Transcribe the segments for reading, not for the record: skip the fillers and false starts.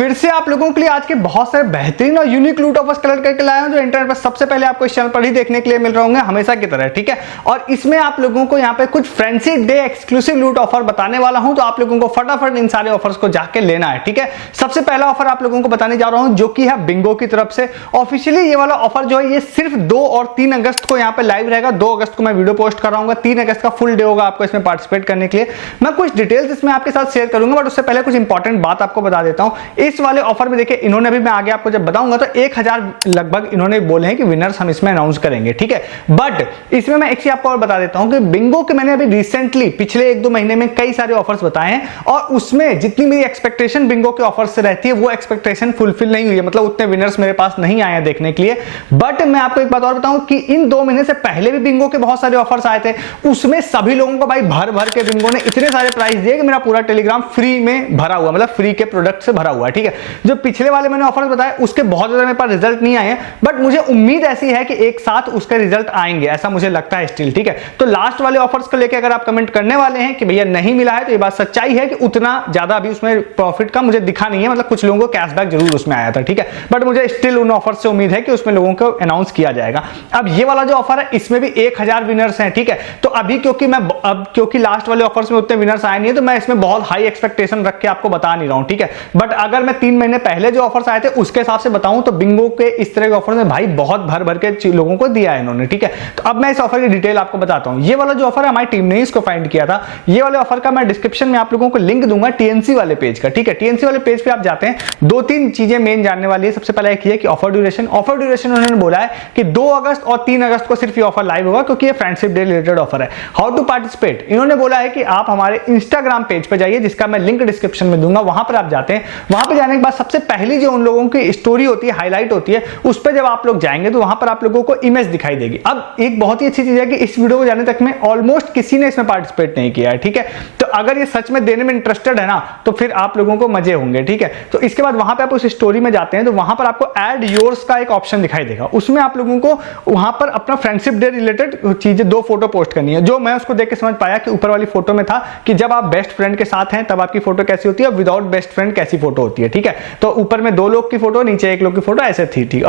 फिर से आप लोगों के लिए आज के बहुत सारे बेहतरीन और यूनिक लूट ऑफर्स कलेक्ट करके लाया हूं जो इंटरनेट पर सबसे पहले आपको इस चैनल पर ही देखने के लिए मिल रहे होंगे हमेशा की तरह, ठीक है। और इसमें आप लोगों को यहाँ पे कुछ फ्रेंडसी डे एक्सक्लूसिव लूट ऑफर बताने वाला हूं, तो आप लोगों को फटाफट इन सारे ऑफर्स को जाके लेना है, ठीक है। सबसे पहला ऑफर आप लोगों को बताने जा रहा हूं जो कि है बिंगो की तरफ से। ऑफिशियली ये वाला ऑफर जो है ये सिर्फ 2 और 3 अगस्त को यहाँ पे लाइव रहेगा। 2 अगस्त को मैं वीडियो पोस्ट कर रहा हूँ, 3 अगस्त का फुल डे होगा आपको इसमें पार्टिसिपेट करने के लिए। मैं कुछ डिटेल्स इसमें आपके साथ शेयर करूंगा, बट उससे पहले कुछ इंपॉर्टेंट बात आपको बता देता हूं। इस वाले ऑफर में देखिए इन्होंने अभी मैं आगे आपको जब बताऊंगा तो 1000 लगभग इन्होंने बोले हैं कि विनर्स हम इसमें अनाउंस करेंगे, ठीक है। बट इसमें मैं एक चीज आपको और बता देता हूं कि बिंगो के मैंने अभी रिसेंटली पिछले 1-2 महीने में कई सारे ऑफर्स बताए हैं और उसमें जितनी मेरी एक्सपेक्टेशन बिंगो के ऑफर्स से रहती है वो एक्सपेक्टेशन फुलफिल नहीं हुई है, मतलब उतने विनर्स मेरे पास नहीं आए हैं देखने के लिए। बट मैं आपको एक बात और बताऊं कि इन 2 महीने से पहले भी बिंगो के बहुत सारे ऑफर्स आए थे, उसमें सभी लोगों को भाई भर भर के बिंगो ने इतने सारे प्राइस दिए कि मेरा पूरा टेलीग्राम फ्री में भरा हुआ, मतलब फ्री के प्रोडक्ट से भरा हुआ है, ठीक है। जो पिछले वाले मैंने ऑफर्स बताए उसके बहुत ज्यादा मेरे पास रिजल्ट नहीं आए हैं, बट मुझे उम्मीद ऐसी है कि एक साथ उसके रिजल्ट आएंगे, ऐसा मुझे लगता है स्टिल, ठीक है। तो लास्ट वाले ऑफर्स को लेकर अगर आप कमेंट करने वाले हैं कि भैया नहीं मिला है, तो ये बात सच्चाई है कि उतना ज्यादा अभी उसमें प्रॉफिट का मुझे दिखा नहीं है, मतलब कुछ लोगों को कैशबैक जरूर उसमें आया था, ठीक है। बट मुझे स्टिल उन ऑफर से उम्मीद है कि उसमें लोगों को अनाउंस किया जाएगा। अब ये वाला जो ऑफर है इसमें भी 1000 विनर्स हैं, ठीक है। तो अभी क्योंकि लास्ट वाले ऑफर्स में उतने विनर्स आए नहीं है, तो मैं इसमें बहुत हाई एक्सपेक्टेशन रख के आपको बता नहीं रहा हूं, ठीक है। बट अगर मैं 3 महीने पहले जो ऑफर्स आए थे उसके हिसाब से बताऊं तो बिंगो के इस तरह के ऑफर में भाई बहुत भर भर के लोगों को दिया है इन्होंने, ठीक है। तो अब मैं इस ऑफर की डिटेल आपको बताता हूं। ये वाला जो ऑफर है हमारी टीम ने इसको फाइंड किया था। ये वाले ऑफर का मैं डिस्क्रिप्शन में आप लोगों को लिंक दूंगा टीएनसी वाले पेज का, ठीक है। टीएनसी वाले पेज पे आप जाते हैं, 2-3 चीजें मेन जानने वाली है। सबसे पहला एक ये कि ऑफर ड्यूरेशन उन्होंने बोला है कि 2 अगस्त और 3 अगस्त को सिर्फ ये ऑफर लाइव होगा क्योंकि ये फ्रेंडशिप डे रिलेटेड ऑफर है। हाउ टू पार्टिसिपेट, इन्होंने बोला है कि आप हमारे इंस्टाग्राम पेज पे जाइए जिसका मैं लिंक डिस्क्रिप्शन में दूंगा, वहां पर आप जाते हैं। वहां पे जाने के बाद सबसे पहली जो उन लोगों की स्टोरी होती है, हाईलाइट होती है, उस पर जब आप लोग जाएंगे तो वहां पर आप लोगों को इमेज दिखाई देगी। अब एक बहुत ही अच्छी चीज है कि इस वीडियो को जाने तक में ऑलमोस्ट किसी ने इसमें पार्टिसिपेट नहीं किया है, ठीक है। तो अगर ये सच में देने में इंटरेस्टेड है ना तो फिर आप लोगों को मजे होंगे, ठीक है। तो इसके बाद वहां पे आप उस स्टोरी में जाते हैं तो वहां पर आपको ऐड योर्स का एक ऑप्शन दिखाई देगा। उसमें आप लोगों को वहां पर अपना फ्रेंडशिप डे रिलेटेड चीजें 2 फोटो पोस्ट करनी है। जो मैं उसको देख के समझ पाया कि ऊपर वाली फोटो में था कि जब आप बेस्ट फ्रेंड के साथ हैं तब आपकी फोटो कैसी होती है, विदाउट बेस्ट फ्रेंड कैसी फोटो होती है, ठीक है। तो ऊपर में 2 लोग की फोटो, नीचे 1 लोग की फोटो, ऐसे थी, ठीक।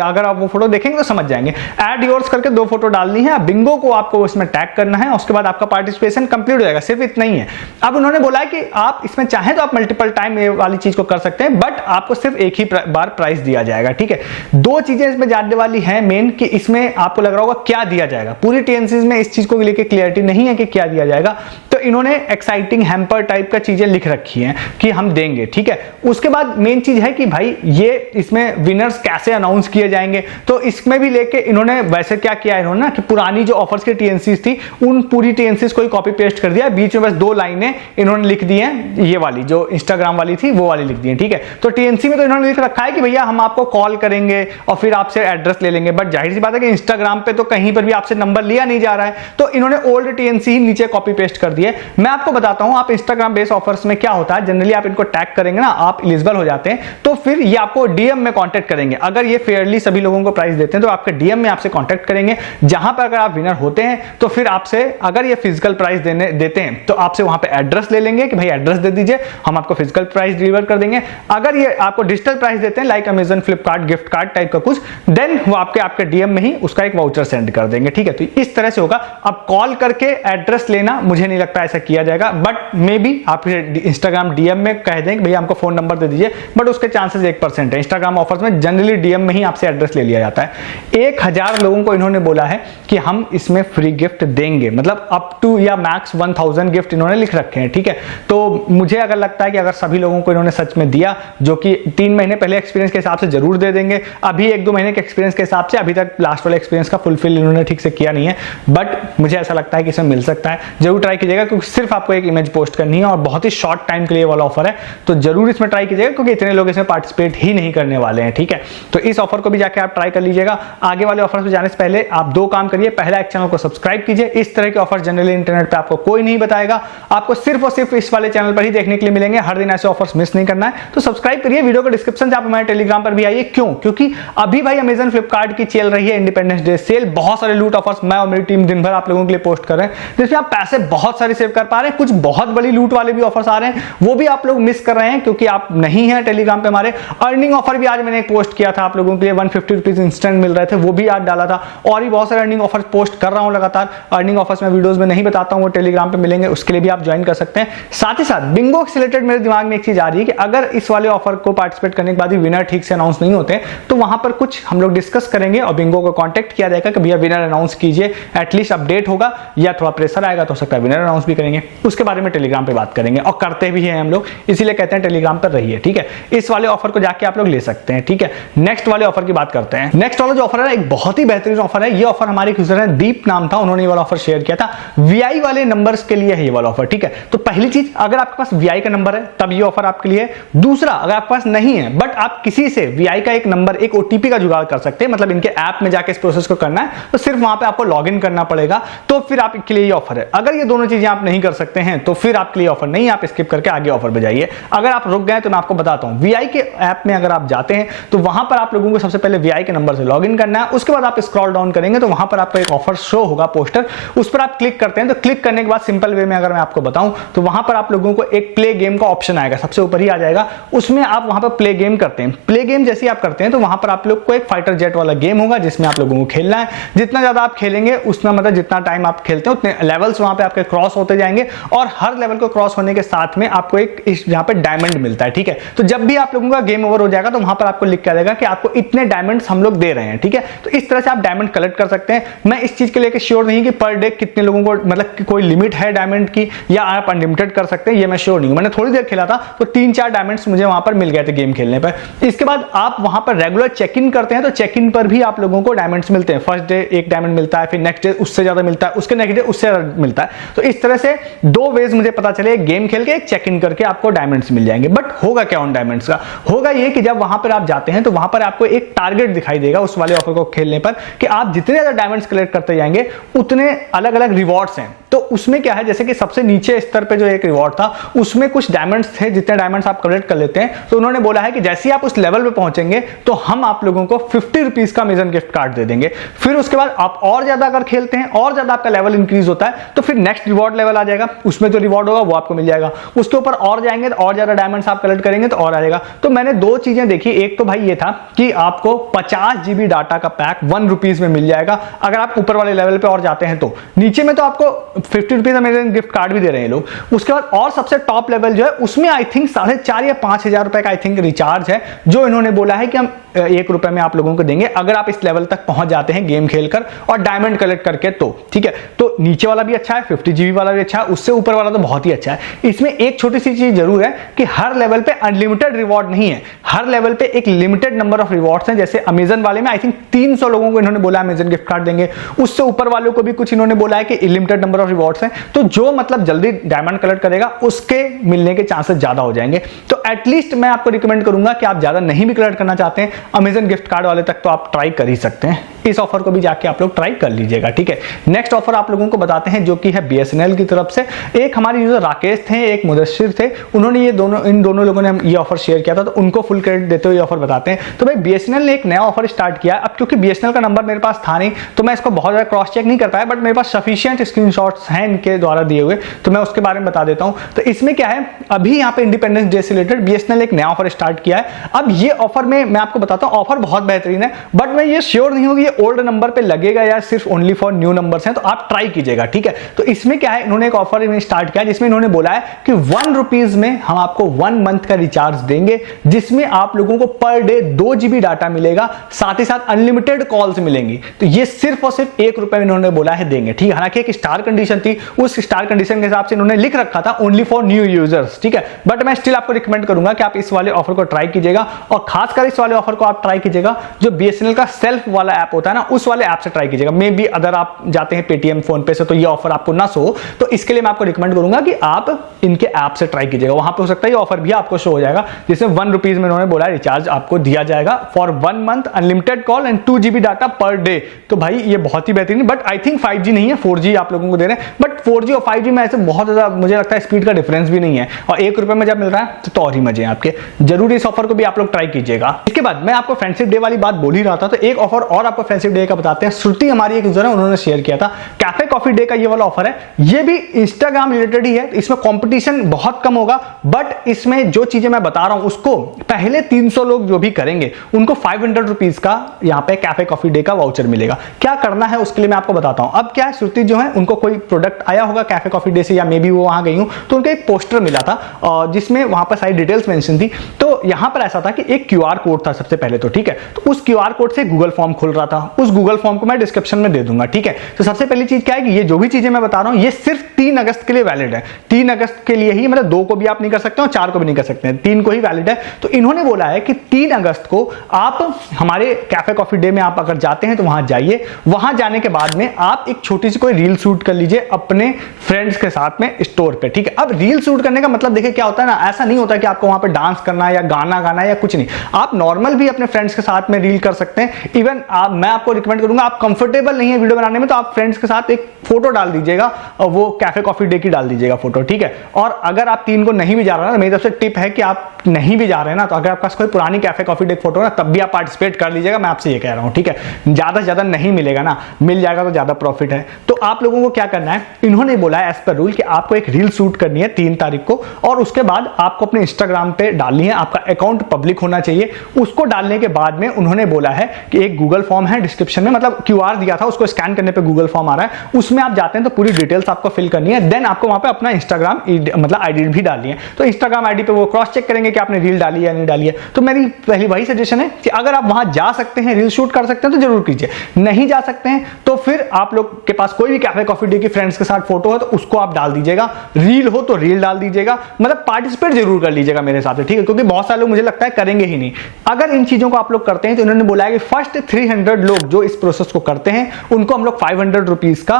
अगर आप वो फोटो देखेंगे तो समझ जाएंगे। ऐड योर्स करके 2 फोटो डालनी है, बिंगो को आपको इसमें टैग करना है, उसके बाद आपका पार्टिसिपेशन कंप्लीट हो जाएगा। सिर्फ इतना ही है। अब उन्होंने बोला है कि आप इसमें चाहें तो आप मल्टीपल टाइम ये वाली चीज को कर सकते हैं, बट आपको सिर्फ एक ही बार प्राइस दिया जाएगा, ठीक है। 2 चीजें इसमें जानने वाली है मेन कि इसमें आपको लग रहा होगा क्या दिया जाएगा। पूरी टीएनसीज में इस चीज को लेकर क्लियरिटी नहीं है कि क्या दिया जाएगा, तो इन्होंने एक्साइटिंग हैम्पर टाइप का चीजें लिख रखी हैं कि हम देंगे, ठीक है। उसके बाद मेन चीज है कि भाई ये इसमें विनर्स कैसे अनाउंस किए जाएंगे, तो इसमें भी लेके इन्होंने वैसे क्या किया है इन्होंने ना कि पुरानी जो ऑफर्स की टीएनसीज थी उन पूरी टीएनसीज को ही कॉपी पेस्ट कर दिया, बीच में बस 2 लाइनें इन्होंने लिख दी हैं, ये वाली जो इंस्टाग्राम वाली थी वो वाली लिख दी है, ठीक है। तो टीएनसी में तो इन्होंने लिख रखा है कि भैया हम आपको कॉल करेंगे और फिर आपसे एड्रेस ले लेंगे, बट जाहिर सी बात है कि इंस्टाग्राम पे तो कहीं पर भी आपसे नंबर लिया नहीं जा रहा है, तो इन्होंने ओल्ड टीएनसी ही नीचे कॉपी पेस्ट कर दिए। मैं आपको बताता हूं आप इंस्टाग्राम बेस्ड ऑफर्स में क्या होता है, जनरली आप इनको टैग करेंगे ना, आप एलिजिबल हो जाते हैं, तो फिर ये आपको डीएम में कांटेक्ट करेंगे। अगर ये फेयरली सभी लोगों को प्राइस देते हैं तो आपके डीएम में आपसे कांटेक्ट करेंगे, जहां पर अगर आप विनर होते हैं तो फिर आपसे अगर ये फिजिकल प्राइस देते हैं तो आपसे वहां पे एड्रेस ले लेंगे कि भाई एड्रेस दे दीजिए, हम आपको फिजिकल प्राइस डिलीवर कर देंगे। अगर ये आपको डिजिटल प्राइस देते हैं like Amazon, Flipkart, gift card type का कुछ, देन वो आपके डीएम में ही उसका एक वाउचर सेंड कर देंगे, ठीक है। तो इस तरह से होगा। अब कॉल करके एड्रेस लेना मुझे नहीं लगता ऐसा किया जाएगा, बट मे बी आप इंस्टाग्राम डीएम में कह दें कि भैया हमको फोन नंबर दे दीजिए, बट उसके चांसेस 1% है। इंस्टाग्राम ऑफर्स में जनरली डीएम में ही आपसे एड्रेस ले लिया जाता है। 1000 लोगों को इन्होंने बोला है कि हम इसमें फ्री गिफ्ट देंगे, मतलब अप टू या मैक्स 1000 गिफ्ट इन्होंने लिख रखे हैं, ठीक है। तो मुझे अगर लगता है कि अगर सभी लोगों को इन्होंने सच में दिया, जो कि 3 महीने पहले एक्सपीरियंस के हिसाब से जरूर दे देंगे, अभी 1-2 महीने के एक्सपीरियंस के हिसाब से अभी तक लास्ट वाले एक्सपीरियंस का फुलफिल इन्होंने ठीक से किया नहीं है, बट मुझे ऐसा लगता है कि इसमें मिल सकता है। जरूर ट्राई कीजिएगा क्योंकि सिर्फ आपको एक इमेज पोस्ट करनी है और बहुत ही शॉर्ट टाइम के लिए वाला ऑफर है, तो जरूर इसमें ट्राई कीजिएगा क्योंकि इतने लोग इसमें पार्टिसिपेट ही नहीं करने वाले हैं, ठीक है। तो इस ऑफर को भी जाके आप ट्राई कर लीजिएगा। आगे वाले ऑफर्स में जाने से पहले आप 2 काम करिए। पहला, एक चैनल को सब्सक्राइब कीजिए। इस तरह के ऑफर जनरली इंटरनेट पे आपको कोई नहीं बताएगा, आपको सिर्फ और सिर्फ इस वाले चैनल पर ही देखने के लिए मिलेंगे। हर दिन ऐसे ऑफर्स मिस नहीं करना है, तो सब्सक्राइब करिए। वीडियो को डिस्क्रिप्शन से आप हमारे टेलीग्राम पर भी आइए। क्यों? क्योंकि अभी भाई अमेजन, फ्लिपकार्ट की चल रही है इंडिपेंडेंस डे सेल, बहुत सारे लूट ऑफर्स मैं और मेरी टीम दिन भर आप लोगों के लिए पोस्ट कर रहे हैं, जिसमें आप पैसे बहुत सारे सेव कर पा रहे हैं। कुछ बहुत बड़ी लूट वाले भी ऑफर्स आ रहे हैं, वो भी आप लोग मिस कर रहे हैं क्योंकि आप नहीं है टेलीग्राम पे हमारे, अर्निंग ऑफर भी आज मैंने एक पोस्ट किया था आप लोगों के लिए, 150 रुपीज इंस्टेंट मिल रहे थे, वो भी आज डाला था। और भी बहुत सारे अर्निंग ऑफर पोस्ट कर रहा हूं लगातार। अर्निंग ऑफर्स में वीडियोस में नहीं बताता हूं, वो टेलीग्राम पे मिलेंगे, उसके लिए भी आप ज्वाइन कर सकते हैं। साथ ही साथ बिंगो से रिलेटेड मेरे दिमाग में एक चीज आ रही है कि अगर इस वाले ऑफर को पार्टिसिपेट करने के बाद ही विनर ठीक से अनाउंस नहीं होते तो वहां पर कुछ हम लोग डिस्कस करेंगे और बिंगो को कांटेक्ट किया जाएगा कि भैया विनर अनाउंस कीजिए, एटलीस्ट अपडेट होगा, या थोड़ा प्रेशर आएगा तो हो सकता है विनर अनाउंस भी करेंगे। उसके बारे में टेलीग्राम पे बात करेंगे और करते भी हैं हम लोग, इसीलिए कहते हैं टेलीग्राम पर रहिए, ठीक है। इस वाले ऑफर को जाके आप लोग ले सकते हैं, ठीक है। नेक्स्ट वाले ऑफर की बात करते हैं। नेक्स्ट वाला जो ऑफर है एक बहुत ही बेहतरीन ऑफर है। ये ऑफर हमारे यूजर है दीप नाम था, उन्होंने ये वाला ऑफर शेयर किया था। वीआई वाले नंबर्स के लिए है ये वाला ऑफर, ठीक है। तो पहली चीज, अगर आपके पास वीआई का नंबर है तब ये ऑफर आपके लिए है। दूसरा, अगर आपके पास नहीं है बट आप किसी से वीआई का एक नंबर, एक ओटीपी का जुगाड़ कर सकते हैं, मतलब इनके ऐप में जाके इस प्रोसेस को करना है तो सिर्फ वहां पे आपको लॉग इन करना पड़ेगा, तो फिर आपके लिए ये ऑफर है। अगर ये दोनों चीजें आप नहीं कर सकते हैं तो फिर आपके लिए ऑफर नहीं, आप स्किप करके आगे ऑफर पे जाइए। अगर आप रुक गए तो मैं आपको बताता हूं, वीआई के ऐप में अगर आप जाते हैं तो वहां पर आप लोगों को सबसे पहले वीआई के नंबर से लॉग इन करना है। उसके बाद आप स्क्रॉल डाउन करेंगे तो वहां पर आपको एक ऑफर शो होगा, पोस्टर, उस पर आप क्लिक करते हैं। तो क्लिक करने के बाद सिंपल वे में अगर मैं आपको बताऊं तो वहां पर आप लोगों को एक प्ले गेम का ऑप्शन आएगा, सबसे ऊपर ही आ जाएगा, उसमें आप वहां पर प्ले गेम करते हैं। प्ले गेम जैसे ही आप करते हैं तो वहां पर आप लोग को एक फाइटर जेट वाला गेम होगा जिसमें आप लोगों को खेलना है। जितना ज्यादा आप खेलेंगे उतना, मतलब जितना टाइम आप खेलते हैं उतने लेवल्स वहां पे आपके क्रॉस होते जाएंगे और हर लेवल को क्रॉस होने के साथ में आपको एक यहाँ पे डायमंड मिलता है, ठीक है। तो जब भी आप लोगों का गेम ओवर हो जाएगा तो वहां पर आपको लिख के आ जाएगा कि आपको इतने डायमंड्स हम लोग दे रहे हैं, ठीक है। तो इस तरह से आप डायमंड कलेक्ट कर सकते हैं। मैं इस चीज के लेके श्योर नहीं कि पर डे कितने लोगों को, मतलब कोई लिमिट है डायमंड की या आप अनलिमिटेड कर सकते हैं, ये मैं श्योर नहीं हूं। मैंने थोड़ी देर खेला था तो 3-4 डायमंड्स मुझे वहां पर मिल गए थे गेम खेलने पर। इसके बाद आप वहां पर रेगुलर चेक इन करते हैं तो चेक इन पर भी आप लोगों को डायमंड्स मिलते हैं। फर्स्ट डे एक डायमंड मिलता है, फिर नेक्स्ट डे उससे ज्यादा मिलता है, उसके नेक्स्ट डे उससे ज्यादा मिलता है। तो इस तरह से 2 वेज मुझे पता चले, एक गेम खेल के एक चेक इन करके आपको डायमंड्स मिल जाएंगे। बट होगा क्या उन डायमंड्स का? होगा ये कि जब वहां पर आप जाते हैं तो वहां पर आपको एक टारगेट दिखाई देगा उस वाले ऑफर को खेलने पर कि आप जितने ज्यादा डायमंड्स कलेक्ट करते जाएंगे उतने अलग अलग रिवॉर्ड्स हैं। तो उसमें क्या है, जैसे कि सबसे नीचे स्तर पे जो एक रिवॉर्ड था उसमें कुछ डायमंड्स थे, जितने डायमंड्स आप कलेक्ट कर लेते हैं तो उन्होंने बोला है कि जैसे ही आप उस लेवल पे पहुंचेंगे तो हम आप लोगों को 50 रुपीज का अमेजन गिफ्ट कार्ड दे देंगे। फिर उसके बाद आप और ज्यादा अगर खेलते हैं, और ज्यादा आपका लेवल इंक्रीज होता है तो फिर नेक्स्ट रिवॉर्ड लेवल आ जाएगा, उसमें जो रिवॉर्ड होगा वो आपको मिल जाएगा। उसके ऊपर और जाएंगे तो और ज्यादा डायमंड्स आप कलेक्ट करेंगे तो और आ जाएगा। तो मैंने 2 चीजें देखी, एक तो भाई ये था कि आपको 50 GB डाटा का पैक 1 रुपीज में मिल जाएगा अगर आप ऊपर वाले लेवल पे और जाते हैं। तो नीचे में तो आपको 50 रुपीज अमेजन गिफ्ट कार्ड भी दे रहे हैं लोग। उसके बाद और सबसे टॉप लेवल जो है उसमें आई थिंक 4,500 या 5,000 रुपए का आई थिंक रिचार्ज है, जो इन्होंने बोला है कि हम 1 रुपए में आप लोगों को देंगे अगर आप इस लेवल तक पहुंच जाते हैं गेम खेलकर और डायमंड कलेक्ट करके। तो ठीक है, तो नीचे वाला भी अच्छा है, 50 GB वाला भी अच्छा है, उससे ऊपर वाला तो बहुत ही अच्छा है। इसमें एक छोटी सी चीज जरूर है कि हर लेवल पे अनलिमिटेड रिवॉर्ड नहीं है, हर लेवल पे एक लिमिटेड नंबर ऑफ रिवॉर्ड्स हैं। जैसे अमेजन वाले में आई थिंक 300 लोगों को इन्होंने बोला अमेजन गिफ्ट कार्ड देंगे, उससे ऊपर वालों को भी कुछ इन्होंने बोला है कि लिमिटेड नंबर ऑफ रिवॉर्ड्स हैं। तो जो मतलब जल्दी डायमंड कलेक्ट करेगा उसके मिलने के चांसेस ज्यादा हो जाएंगे। तो एटलीस्ट मैं आपको रिकमेंड करूंगा कि आप ज्यादा नहीं भी कलेक्ट करना चाहते हैं, अमेजन गिफ्ट कार्ड वाले तक तो आप ट्राई कर ही सकते हैं। इस ऑफर को भी जाके आप लोग ट्राई कर लीजिएगा, ठीक है। नेक्स्ट ऑफर आप लोगों को बताते हैं जो कि है बीएसएनएल की तरफ से। एक हमारे यूजर राकेश थे, एक मुदस्सिर थे, उन्होंने इन दोनों लोगों ने ये ऑफर शेयर किया था, तो उनको फुल क्रेडिट देते हुए ये ऑफर बताते हैं। तो भाई बीएसएनएल ने एक नया ऑफर स्टार्ट किया। अब क्योंकि बीएसएनएल का नंबर मेरे पास था नहीं तो मैं इसको बहुत ज्यादा क्रॉस चेक नहीं कर पाया, बट मेरे पास सफिशिएंट स्क्रीनशॉट्स हैं इनके द्वारा दिए हुए, तो मैं उसके बारे में बता देता हूं। तो इसमें क्या है, अभी यहाँ पे इंडिपेंडेंस डे से रिलेटेड बीएसएनएल एक नया ऑफर स्टार्ट किया है। अब ये ऑफर में मैं आपको बताता हूं, ऑफर बहुत बेहतरीन है, बट मैं ये श्योर नहीं हूं कि ये ओल्ड नंबर पे लगेगा या सिर्फ ओनली फॉर न्यू नंबर्स हैं, तो आप ट्राई कीजिएगा, ठीक है। तो इसमें क्या है, इन्होंने एक ऑफर स्टार्ट किया जिसमें इन्होंने बोला है कि 1 रुपीज में हम आपको 1 मंथ का रिचार्ज देंगे, जिसमें आप लोगों को पर डे 2 GB डाटा मिलेगा, साथ ही साथ अनलिमिटेड कॉल्स मिलेंगी। तो ये सिर्फ और सिर्फ 1 रुपए में इन्होंने बोला है देंगे, ठीक है। हालांकि एक स्टार कंडीशन थी, उस स्टार कंडीशन के हिसाब से इन्होंने लिख रखा था ओनली फॉर न्यू यूजर्स, ठीक है। बट मैं स्टिल आपको रिकमेंड करूंगा कि आप इस वाले ऑफर को ट्राई कीजिएगा, और खासकर इस वाले ऑफर को आप ट्राई कीजिएगा जो बीएसएनएल का सेल्फ वाला ऐप होता है ना, उस वाले ऐप से ट्राई कीजिएगा। मे बी अगर आप जाते हैं पेटीएम फोन पे से तो ये ऑफर आपको ना शो, तो इसके लिए मैं आपको रिकमेंड करूंगा कि आप इनके ऐप से ट्राई कीजिएगा। वहां पे हो सकता है ये ऑफर भी आपको शो हो जाएगा, जिसमें 1 रुपीज में इन्होंने बोला रिचार्ज आपको दिया जाएगा for 1 month, unlimited call and 2 GB data per day. तो भाई ये बहुत ही बेहतरीन, बट आई थिंक 5G नहीं है, 4G आप लोगों को दे रहे हैं। बट 4G और 5G में ऐसे बहुत ज्यादा मुझे लगता है स्पीड का डिफरेंस भी नहीं है, और 1 रुपए में जब मिल रहा है तो और ही मजे हैं आपके। जरूर इस ऑफर को भी आप लोग ट्राई कीजिएगा। इसके बाद मैं आपको फ्रेंडशिप डे वाली बात बोल ही रहा था, तो एक ऑफर और आपको फ्रेंडशिप डे का बताते हैं। श्रुति हमारी एक यूजर है, उन्होंने शेयर किया था कैफे कॉफी डे का ये वाला ऑफर है। ये भी इंस्टाग्राम रिलेटेड ही है, इसमें कंपटीशन बहुत कम होगा, बट इसमें जो चीजें मैं बता रहा हूं उसको पहले 300 लोग जो भी करेंगे उनको 500 रुपीज का यहाँ पे कैफे कॉफी डे का वाउचर मिलेगा। क्या करना है उसके लिए मैं आपको बताता हूं। अब क्या है, श्रुति जो है उनको कोई प्रोडक्ट आया होगा कैफे कॉफी डे से, या मे बी वो वहां गई हूं तो उनको एक पोस्टर मिला था जिसमें वहां पर सारी डिटेल्स मेंशन थी। तो यहां पर ऐसा था कि एक क्यूआर कोड था सबसे पहले तो, ठीक है। तो उस क्यूआर कोड से गूगल फॉर्म खुल रहा था, उस गूगल फॉर्म को मैं डिस्क्रिप्शन में दे दूंगा, ठीक है। तो सबसे पहली चीज क्या है कि ये जो भी चीजें मैं बता रहा हूं ये सिर्फ 3 अगस्त के लिए वैलिड है। 3 अगस्त के लिए ही, मतलब 2 को भी आप नहीं कर सकते हो, 4 को भी नहीं कर सकते हैं, 3 को ही वैलिड है। तो इन्होंने बोला है कि 3 अगस्त को आप हमारे कैफे कॉफी डे में आप अगर जाते हैं तो वहां जाइए, वहां जाने के बाद में आप एक छोटी सी कोई रील शूट कर लीजिए अपने फ्रेंड्स के साथ में स्टोर पे, ठीक है। अब रील शूट करने का मतलब देखिए क्या होता है ना, ऐसा नहीं होता कि आपको वहां पे डांस करना है या गाना गाना है या कुछ नहीं, आप नॉर्मल भी अपने फ्रेंड्स के साथ में रील कर सकते हैं। इवन मैं आपको रिकमेंड करूंगा, आप कंफर्टेबल नहीं है वीडियो बनाने में तो आप फ्रेंड्स के साथ एक फोटो डाल दीजिएगा और वो कैफे कॉफी डे की डाल दीजिएगा फोटो, ठीक है। और अगर आप 3 को नहीं भी जा रहे हैं, मेरी तरफ से टिप है कि आप नहीं भी जा रहे हैं ना, तो अगर आपके पास कोई पुरानी कैफे कॉफी डे फोटो ना, तब भी आप पार्टिसिपेट कर लीजिएगा, मैं आपसे ये कह रहा हूं, ठीक है। ज्यादा से ज्यादा नहीं मिलेगा ना, मिल जाएगा तो ज्यादा प्रॉफिट है। तो आप लोगों को क्या करना है, इन्होंने बोला है एज पर रूल कि आपको एक रील शूट करनी है 3 तारीख को, और उसके बाद आपको अपने इंस्टाग्राम पे डालनी है, आपका अकाउंट पब्लिक होना चाहिए। उसको डालने के बाद में उन्होंने बोला है कि एक गूगल फॉर्म है डिस्क्रिप्शन में, मतलब क्यूआर दिया था, उसको स्कैन करने पे गूगल फॉर्म आ रहा है, उसमें आप जाते हैं तो पूरी डिटेल्स आपको फिल करनी है। देन आपको वहां पे अपना इंस्टाग्राम मतलब आईडी भी डालनी है। तो इंस्टाग्राम आईडी पे वो क्रॉस चेक करेंगे कि आपने रील डाली या नहीं डाली है। तो मेरी पहली वही सजेशन है कि अगर आप वहां जा सकते हैं, रील शूट कर सकते हैं तो जरूर कीजिए, नहीं जा सकते हैं तो फिर आप लोग के पास कोई भी कैफे कॉफी डे की फ्रेंड्स के साथ फोटो है तो उसको आप डाल दीजिएगा, रील हो तो रील डाल दीजिएगा, मतलब पार्टिसिपेट जरूर कर लीजिएगा मेरे हिसाब से, ठीक है। क्योंकि बहुत सारे लोग मुझे लगता है करेंगे ही नहीं। अगर इन चीजों को आप लोग करते हैं तो इन्होंने बोला है कि फर्स्ट 300 लोग जो इस प्रोसेस को करते हैं उनको हम लोग 500 रुपीज का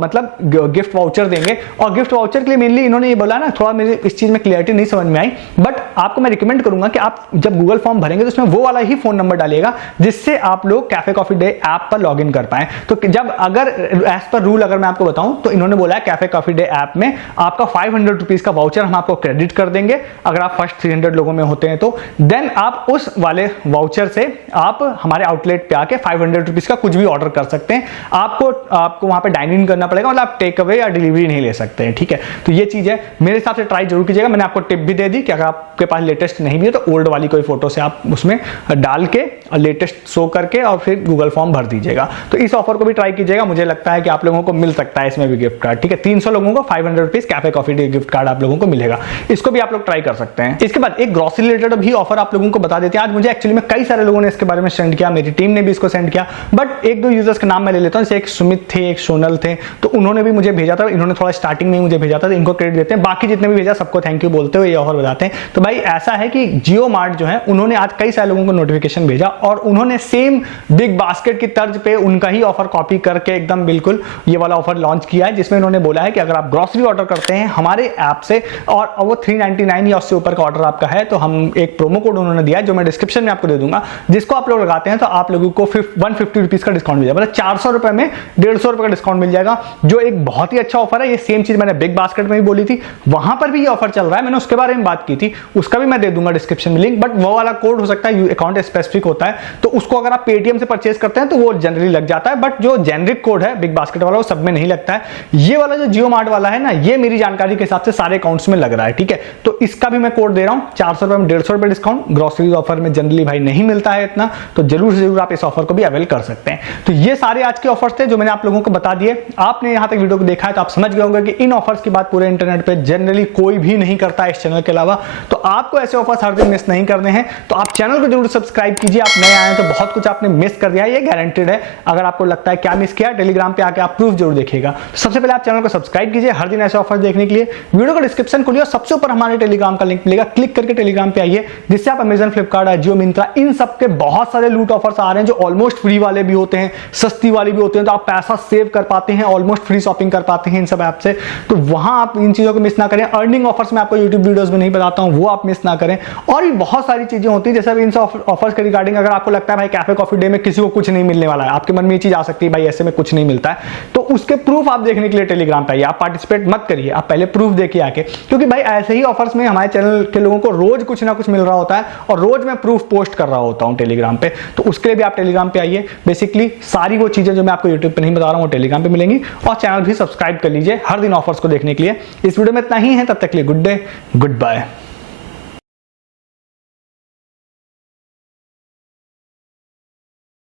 मतलब गिफ्ट वाउचर देंगे। और गिफ्ट वाउचर के लिए मेनली इन्होंने ये बोला ना, थोड़ा मेरे इस चीज में क्लियरिटी नहीं समझ में आई, बट आपको मैं रिकमेंड करूंगा कि आप जब गूगल फॉर्म भरेंगे तो उसमें वो वाला ही फोन नंबर डालिएगा जिससे आप लोग कैफे कॉफी डे ऐप पर लॉग इन कर पाए। तो जब अगर एज पर रूल अगर मैं आपको बताऊं तो इन्होंने बोला है कैफे कॉफी डे ऐप में आपका 500 रुपीज का वाउचर हम आपको क्रेडिट कर देंगे अगर आप फर्स्ट 300 लोगों में होते हैं तो। देन आप उस वाले वाउचर से आप हमारे आउटलेट पे आके 500 रुपीज का कुछ भी ऑर्डर कर सकते हैं। आपको वहां पे डाइन इन करना पड़ेगा, मतलब आप टेक अवे या डिलीवरी नहीं ले सकते हैं, ठीक है। तो ये चीज है, मेरे हिसाब से ट्राई जरूर कीजिएगा। मैंने आपको टिप भी दे दी कि अगर आपके पास लेटेस्ट नहीं भी है तो ओल्ड वाली कोई फोटो से आप उसमें डाल के लेटेस्ट शो करके और फिर गूगल फॉर्म भर दीजिएगा। तो इस ऑफर को भी ट्राई कीजिएगा, मुझे लगता है कि आप लोगों को मिल सकता है इसमें भी गिफ्ट कार्ड, ठीक है। 300 लोगों को 500 rupees cafe coffee day gift card आप लोगों को मिलेगा, इसको भी आप लोग ट्राई कर सकते हैं। इसके बाद एक ग्रोसरी रिलेटेड भी ऑफर आप लोगों को बता देते हैं। आज मुझे एक्चुअली में कई सारे लोगों ने इसके बारे में सेंड किया, मेरी टीम ने भी इसको सेंड किया, बट 1-2 यूजर्स का नाम मैं ले लेता हूं। जैसे एक सुमित थे, एक सोनल थे, तो उन्होंने भी मुझे भेजा था, इन्होंने थोड़ा स्टार्टिंग में मुझे भेजा था, तो इनको क्रेडिट देते हैं। बाकी जितने भी भेजा सबको थैंक यू बोलते हुए ये ऑफर बताते हैं। तो भाई ऐसा है कि जियो मार्ट जो है उन्होंने आज कई सारे लोगों को नोटिफिकेशन भेजा और उन्होंने सेम बिग बास्केट की तर्ज पे उनका ही ऑफर कॉपी करके एकदम बिल्कुल ये वाला ऑफर लॉन्च किया है, जिसमें उन्होंने बोला है कि अगर आप ग्रोसरी ऑर्डर करते हैं हमारे ऐप से और वो 399 या उससे ऊपर का ऑर्डर आपका है तो हम एक प्रोमो कोड उन्होंने दिया है जो मैं डिस्क्रिप्शन में आपको दे दूंगा, जिसको आप लोग लगाते हैं तो आप लोगों को 150 रुपीज का डिस्काउंट मिल जाएगा, मतलब 400 रुपए में 150 रुपए का डिस्काउंट मिल जाएगा, जो एक बहुत ही अच्छा ऑफर है। ये सेम चीज मैंने बिग बास्केट में भी बोली थी, वहां पर भी ये ऑफर चल रहा है, मैंने उसके बारे में बात की थी, उसका भी मैं दे दूंगा डिस्क्रिप्शन में लिंक। बट वो वाला कोड हो सकता है अकाउंट स्पेसिफिक होता है, तो उसको अगर आप पेटीएम से परचेस करते हैं तो वो जनरली लग जाता है, बट जो जेनरिक कोड है बिग बास्केट वाला वो सब में नहीं लगता है। ये वाला जो जियो मार्ट वाला है ना, ये मेरी जानकारी के हिसाब से सारे अकाउंट्स में लग रहा है, ठीक है। तो इसका भी मैं कोड दे रहा हूं, 400 रुपए में 150 रुपए डिस्काउंट। ग्रोसरी ऑफर में जनरली भाई नहीं मिलता है इतना, तो जरूर से जरूर आप इस ऑफर को भी अवेल कर सकते हैं। तो ये सारे आज के ऑफर्स थे जो मैंने आप लोगों को बता दिए। आपने यहां तक वीडियो को देखा है तो आप समझ गए होंगे कि इन ऑफर्स की बात पूरे इंटरनेट पे जनरली कोई भी नहीं करता है इस चैनल के अलावा। तो आपको ऐसे ऑफर्स हर दिन मिस नहीं करने हैं, तो आप चैनल को जरूर सब्सक्राइब कीजिए। आप नए आए हैं तो बहुत कुछ आपने मिस कर दिया है, ये गारंटेड है। अगर आपको लगता है क्या मिस किया, टेलीग्राम पे आके आप प्रूफ जरूर देखिएगा। तो सबसे पहले आप चैनल को सब्सक्राइब कीजिए हर दिन ऐसे ऑफर्स देखने के लिए। वीडियो का डिस्क्रिप्शन खोलिए और सबसे ऊपर हमारे टेलीग्राम का लिंक मिलेगा, क्लिक करके टेलीग्राम पे आइए, जिससे आप अमेजन, फ्लिपकार्ट, जियो, मिंत्रा, इन सब के बहुत सारे लूट ऑफर्स आ रहे हैं जो ऑलमोस्ट फ्री वाले भी होते हैं, सस्ती वाली भी होते हैं, तो आप पैसा सेव कर पाते हैं, ऑलमोस्ट फ्री शॉपिंग कर पाते हैं इन सब ऐप से। तो वहां आप इन चीजों को मिस ना करें। अर्निंग ऑफर्स मैं आपको यूट्यूब वीडियोस में नहीं बताता हूं, वो आप मिस ना करें। और भी बहुत सारी चीजें होती है, जैसे इन ऑफर्स के रिगार्डिंग अगर आपको लगता है भाई कैफे कॉफी डे में किसी को कुछ नहीं मिलने वाला है, आपके मन में ये चीज आ सकती है भाई ऐसे में कुछ नहीं मिलता है, तो उसके प्रूफ आप देखने के लिए टेलीग्राम पे आइए। आप पार्टिसिपेट मत करिए, आप पहले प्रूफ देखिए आके, क्योंकि भाई ऐसे ही ऑफर्स में हमारे चैनल के लोगों को रोज कुछ ना कुछ मिल रहा होता है और रोज मैं प्रूफ पोस्ट कर रहा होता हूं टेलीग्राम पे। तो उसके लिए भी आप टेलीग्राम पे आइए। बेसिकली सारी वो चीजें जो मैं आपको यूट्यूब पे नहीं बता रहा हूं वो टेलीग्राम पे मिलेंगी, और चैनल भी सब्सक्राइब कर लीजिए हर दिन ऑफर्स को देखने के लिए। इस वीडियो में इतना ही है, तब तक के लिए गुड डे, गुड बाय।